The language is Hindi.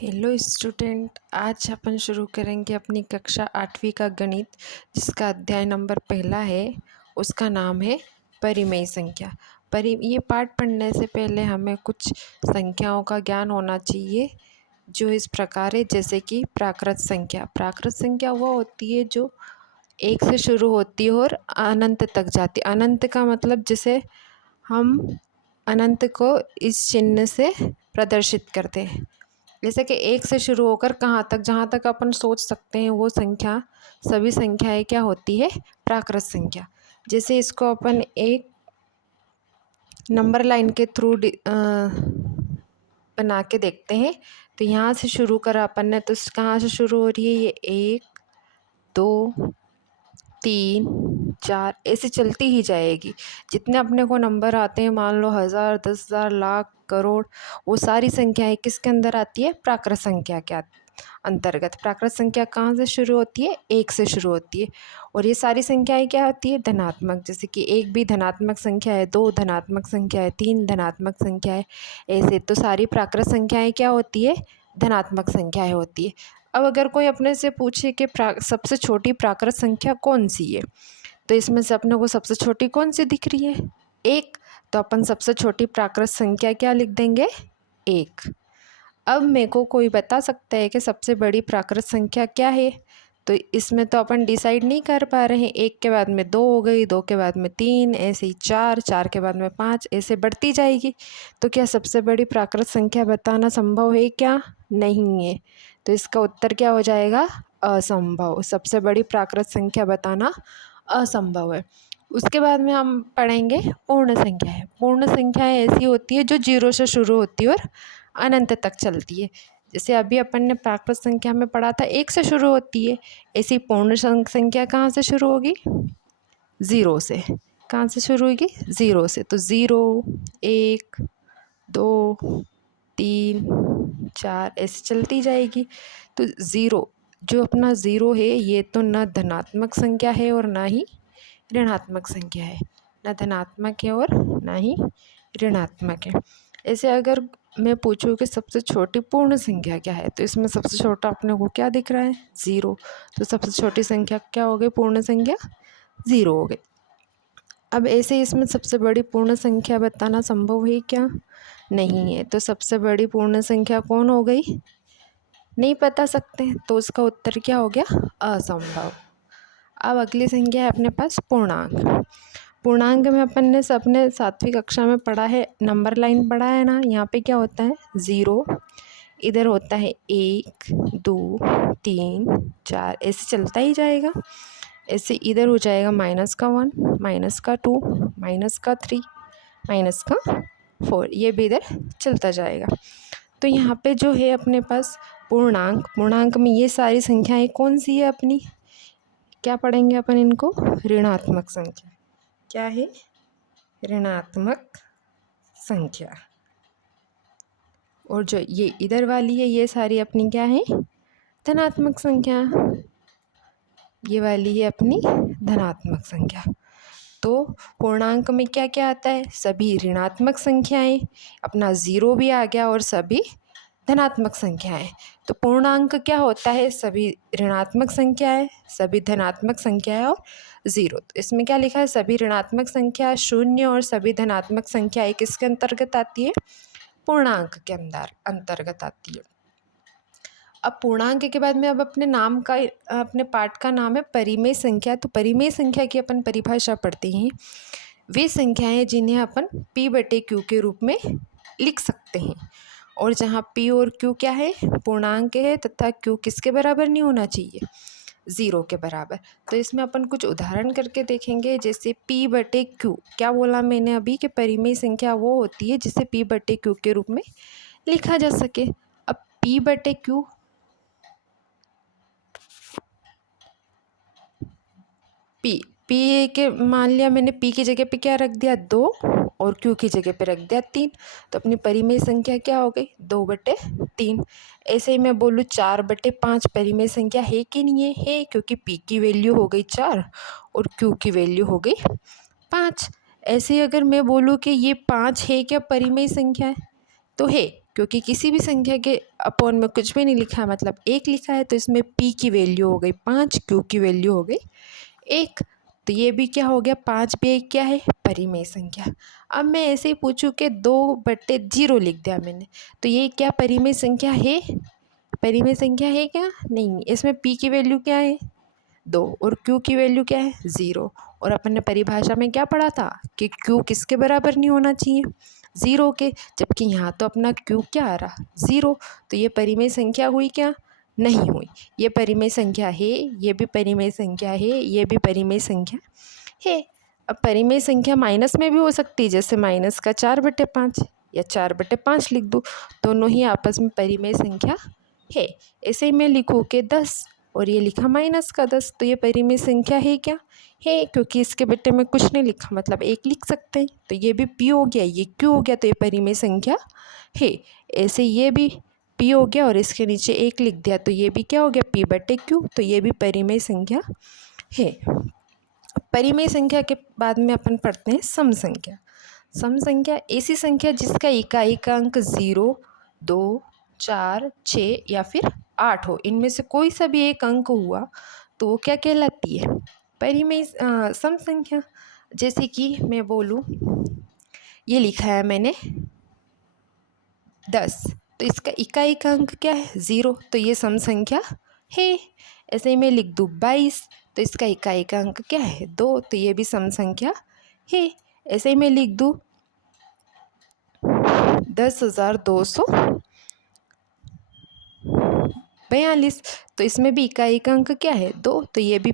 हेलो स्टूडेंट, आज अपन शुरू करेंगे अपनी कक्षा 8वीं का गणित, जिसका अध्याय नंबर पहला है। उसका नाम है परिमेय संख्या। ये पाठ पढ़ने से पहले हमें कुछ संख्याओं का ज्ञान होना चाहिए, जो इस प्रकार है। जैसे कि प्राकृत संख्या। प्राकृत संख्या वो होती है जो एक से शुरू होती है और अनंत तक जाती है। अनंत का मतलब जैसे हम अनंत को इस चिन्ह से प्रदर्शित करते हैं। जैसे कि एक से शुरू होकर कहाँ तक, जहाँ तक अपन सोच सकते हैं वो संख्या, सभी संख्याएं क्या होती है? प्राकृत संख्या। जैसे इसको अपन एक नंबर लाइन के थ्रू बना के देखते हैं। तो यहाँ से शुरू करा अपन ने, तो कहाँ से शुरू हो रही है? ये 1 2 3 4 ऐसे चलती ही जाएगी। जितने अपने को नंबर आते हैं, मान लो 1000, 10,000, लाख, करोड़, वो सारी संख्याएं किसके अंदर आती है? प्राकृत संख्या के अंतर्गत। प्राकृत संख्या कहाँ से शुरू होती है? एक से शुरू होती है। और ये सारी संख्याएं क्या होती है? धनात्मक। जैसे कि एक भी धनात्मक संख्या है, 2 धनात्मक संख्या है, 3 धनात्मक संख्या है। ऐसे तो सारी प्राकृत संख्याएं क्या होती है? धनात्मक संख्याएं होती है। अब अगर कोई अपने से पूछे कि सबसे छोटी प्राकृत संख्या कौन सी है, तो इसमें से अपने को सबसे छोटी कौन सी दिख रही है? 1। तो अपन सबसे छोटी प्राकृत संख्या क्या लिख देंगे? 1। अब मेरे को कोई बता सकता है कि सबसे बड़ी प्राकृत संख्या क्या है? तो इसमें तो अपन डिसाइड नहीं कर पा रहे हैं। 1 के बाद में 2 हो गई, 2 के बाद में 3, ऐसे ही 4, 4 के बाद में 5, ऐसे बढ़ती जाएगी। तो क्या सबसे बड़ी प्राकृत संख्या बताना संभव है क्या? नहीं है। तो इसका उत्तर क्या हो जाएगा? असंभव। सबसे बड़ी प्राकृत संख्या बताना असंभव है। उसके बाद में हम पढ़ेंगे पूर्ण संख्याएं। पूर्ण संख्याएं ऐसी होती है जो 0 से शुरू होती है और अनंत तक चलती है। जैसे अभी अपन ने प्राकृत संख्या में पढ़ा था 1 से शुरू होती है, ऐसी पूर्ण संख्या कहाँ से शुरू होगी? 0 से। कहाँ से शुरू होगी? 0 से। तो 0 1 2 3 4 ऐसे चलती जाएगी। तो 0, जो अपना 0 है, ये तो न धनात्मक संख्या है और ना ही ऋणात्मक संख्या है। न धनात्मक है और ना ही ऋणात्मक है। ऐसे अगर मैं पूछूं कि सबसे छोटी पूर्ण संख्या क्या है, तो इसमें सबसे छोटा अपने को क्या दिख रहा है? 0। तो सबसे छोटी संख्या क्या हो गई? पूर्ण संख्या 0 हो गई। अब ऐसे इसमें सबसे बड़ी पूर्ण संख्या बताना संभव है क्या? नहीं है। तो सबसे बड़ी पूर्ण संख्या कौन हो गई? नहीं बता सकते। तो उसका उत्तर क्या हो गया? असंभव। अब अगली संख्या है अपने पास पूर्णांक। पूर्णांक में अपन ने सबने 7वीं कक्षा में पढ़ा है, नंबर लाइन पढ़ा है ना। यहाँ पे क्या होता है? 0, इधर होता है 1 2 3 4, ऐसे चलता ही जाएगा। ऐसे इधर हो जाएगा -1, -2, -3, -4, ये भी इधर चलता जाएगा। तो यहाँ पे जो है अपने पास पूर्णांक, पूर्णांक में ये सारी संख्याएं कौन सी है अपनी? क्या पढ़ेंगे अपन इनको? ऋणात्मक संख्या। क्या है? ऋणात्मक संख्या। और जो ये इधर वाली है, ये सारी अपनी क्या है? धनात्मक संख्या। ये वाली है अपनी धनात्मक संख्या। तो पूर्णांक में क्या क्या आता है? सभी ऋणात्मक संख्याएं, अपना 0 भी आ गया, और सभी धनात्मक संख्याएं। तो पूर्णांक क्या होता है? सभी ऋणात्मक संख्याएं, सभी धनात्मक संख्याएं और 0। तो इसमें क्या लिखा है? सभी ऋणात्मक संख्या 0 और सभी धनात्मक संख्याएं किसके अंतर्गत आती है? पूर्णांक के अंतर्गत आती है। अब पूर्णांक के बाद में अब अपने पाठ का नाम है परिमेय संख्या। तो परिमेय संख्या की अपन परिभाषा पढ़ते हैं। वे संख्याएं जिन्हें अपन P/Q के रूप में लिख सकते हैं, और जहाँ P और Q क्या है? पूर्णांक है, तथा Q किसके बराबर नहीं होना चाहिए? 0 के बराबर। तो इसमें अपन कुछ उदाहरण करके देखेंगे। जैसे P/Q, क्या बोला मैंने अभी कि परिमेय संख्या वो होती है जिसे P/Q के रूप में लिखा जा सके। अब P/Q पी के मान लिया मैंने, P की जगह पे क्या रख दिया? 2, और Q की जगह पे रख दिया 3। तो अपनी परिमेय संख्या क्या हो गई? 2/3। ऐसे ही मैं बोलूँ 4/5 परिमेय संख्या है कि नहीं है? है, क्योंकि P की वैल्यू हो गई 4 और Q की वैल्यू हो गई 5। ऐसे ही अगर मैं बोलूँ कि ये 5 है क्या परिमेय संख्या है? तो है, क्योंकि किसी भी संख्या के अपॉन में कुछ भी नहीं लिखा है, मतलब 1 लिखा है, तो इसमें p की वैल्यू हो गई 5, q की वैल्यू हो गई 1। तो ये भी क्या हो गया, 5 भी एक क्या है, परिमेय संख्या। अब मैं ऐसे ही पूछूं कि 2/0 लिख दिया मैंने, तो ये क्या परिमेय संख्या है? परिमेय संख्या है क्या? नहीं। इसमें p की वैल्यू क्या है, 2, और q की वैल्यू क्या है, 0। और अपन ने परिभाषा में क्या पढ़ा था कि q किसके बराबर नहीं होना चाहिए, 0 के, जबकि यहाँ तो अपना q क्या आ रहा, 0। तो ये परिमेय संख्या हुई क्या, नहीं हुई। ये परिमेय संख्या है, ये भी परिमेय संख्या है, ये भी परिमेय संख्या है। अब परिमेय संख्या माइनस में भी हो सकती है, जैसे माइनस का 4/5 या 4/5 लिख दूँ, दोनों ही आपस में परिमेय संख्या है। ऐसे ही मैं लिखूँ कि 10 और ये लिखा माइनस का 10, तो ये परिमेय संख्या है क्या, है, क्योंकि इसके बेटे में कुछ नहीं लिखा, मतलब 1 लिख सकते हैं। तो ये भी p हो गया, ये q हो गया, तो ये परिमेय संख्या है। ऐसे ये भी p हो गया और इसके नीचे 1 लिख दिया, तो ये भी क्या हो गया, p/q, तो ये भी परिमेय संख्या है। परिमेय संख्या के बाद में अपन पढ़ते हैं सम संख्या। सम संख्या ऐसी संख्या जिसका इकाई का अंक 0, 2, 4, 6 या फिर 8 हो, इनमें से कोई सा भी एक अंक हुआ तो वो क्या कहलाती है, परिमेय सम संख्या। जैसे कि मैं बोलूँ, ये लिखा है मैंने 10, तो इसका इकाई का अंक क्या है, 0, तो ये सम संख्या है। ऐसे ही मैं लिख दूँ 22, तो इसका इकाई का अंक क्या है, 2, तो ये भी सम संख्या है। ऐसे ही मैं लिख दूँ 10,242, तो इसमें भी इकाई का अंक क्या है, 2, तो ये भी